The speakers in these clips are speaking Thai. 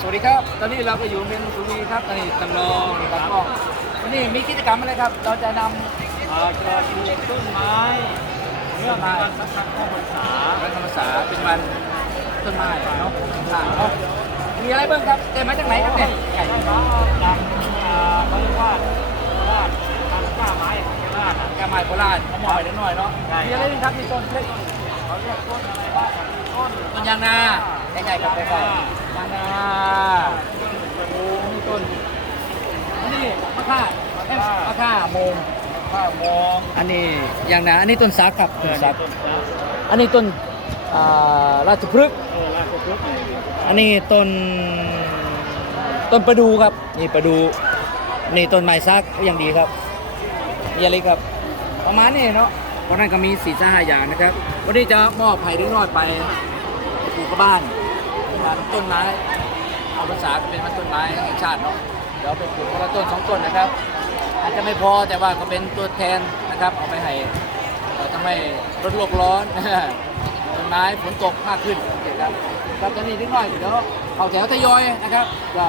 สวัสดีครับ ตอนนี้เราก็อยู่เมนสุวีครับตอนนี้จำลองครับก็วันนี้มีกิจกรรมอะไรครับ เราจะนเอ่อจะปลูกต้นไม้เนื่องในวันสำคัญเข้าพรรษาวันธรรมศาสตร์เป็นวันต้นไม้เนาะต่างเนาะมีอะไรบ้างครับเต็มมาจากไหนครับเนี่ยใหญ่ก็จากเขาเรียกว่าโคราชทางก้าไม้ของโคราชอะแกไม้โบราณเขาหน่อยนิดหน่อยเนาะมีอะไรบ้างครับมีต้นเล็กเขาเรียกต้นอะไรว่าต้นต้นยางนาใหญ่ๆครับใกล้ๆยางนาโอ้มีต้น อันนี้มะข่าเอ้ยมะข่าโมงข้ามองอันนี้อย่างนาอันนี้ต้นสักครับต้นสักต้นอันนี้ต้นอ่าราชพฤกษ์เออราชพฤกษ์อันนี้ต้นต้นประดูครับ นี่ประดูนี่ต้นไม้ซักก็ยังดีครับนี่อะไรครับ ประมาณนี้เนาะวันนั้นก็มีสี่ห้าอย่างนะครับ วันนี้จะมอบไผ่เล็กน้อยไปปลูกกับบ้านเป็นต้นไม้เอาภาษาเป็นมันต้นไม้แห่งชาติเนาะ เดี๋ยวไปปลูกคนละต้นสองต้นนะครับ อาจจะไม่พอแต่ว่าก็เป็นตัวแทนนะครับเอาไปให้ทำให้ลดโลกร้อนต้นไม้ฝนตกมากขึ้นนะครับครับตอนนี้นิดหน่อยเดี๋ยวเข้าแถวทยอยนะครับก็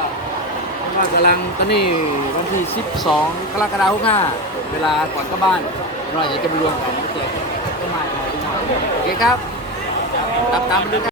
ว่ากำลังตอนนี้วันที่ 12 กรกฎาคม5เวลาก่อนกลับบ้านหน่อยจะจะไปรวมกันเจอต้นไม้อนิดหน่อยโอเคครับตามตามไปดูครับ